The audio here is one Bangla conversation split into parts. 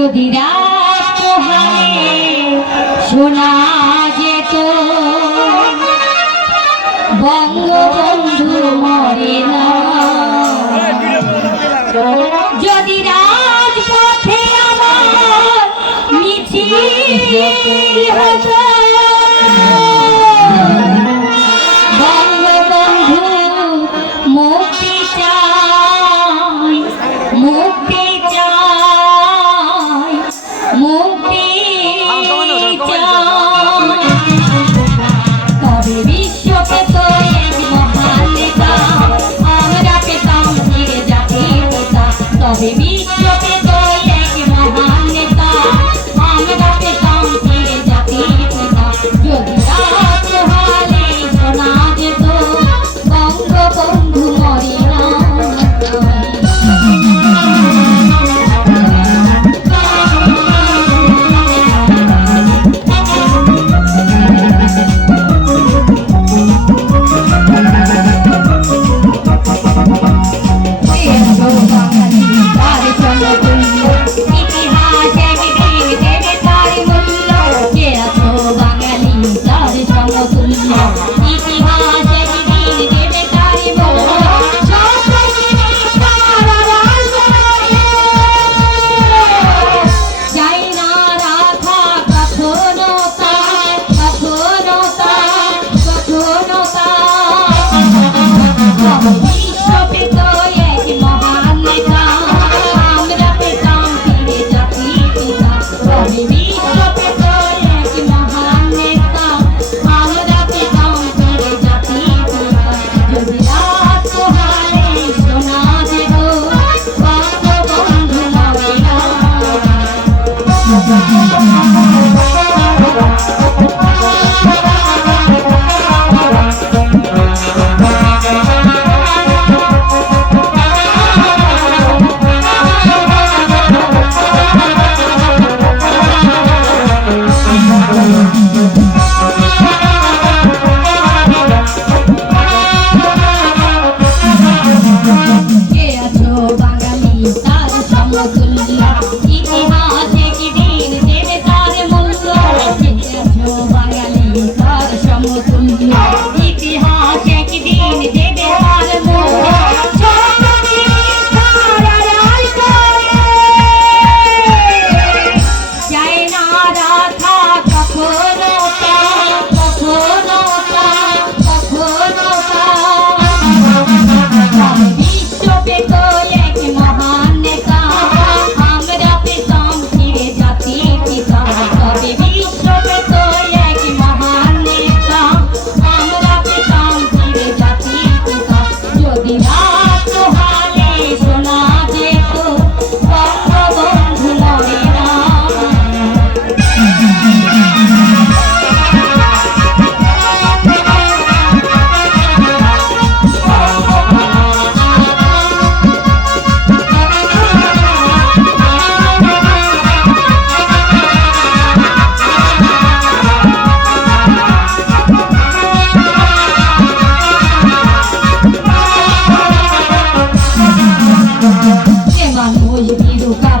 যদি রাত পোহালে শোনা যেত বঙ্গবন্ধু মরে না, যদি রাজপথে আমার মিছিল হতো বঙ্গবন্ধু মুক্তি চাই, মুক্তি চাই, মুক্তি চাই। তবে বিশ্বকে তো এক মহান নেতা আমরা পেতাম ফিরে জাতির পিতা, তবে বিশ্বকে তো এক মহান নেতা আমরা পেতাম ফিরে জাতির পিতা। যদি রাত পোহালে শোনা যেত বঙ্গবন্ধু মরে না।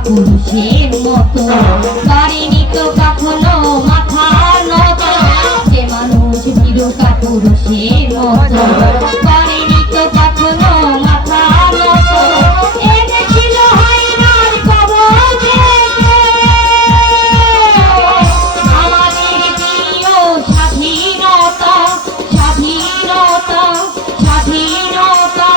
পুরুষের মতো করেনি তো কখনো মাথা নত, যে মানুষ বিরোকা পুরুষের মতো করেনি তো কখনো মাথা নত, এনেছিল হায়নার কবজে আমাদের প্রিয় স্বাধীনতা, স্বাধীনতা, স্বাধীনতা।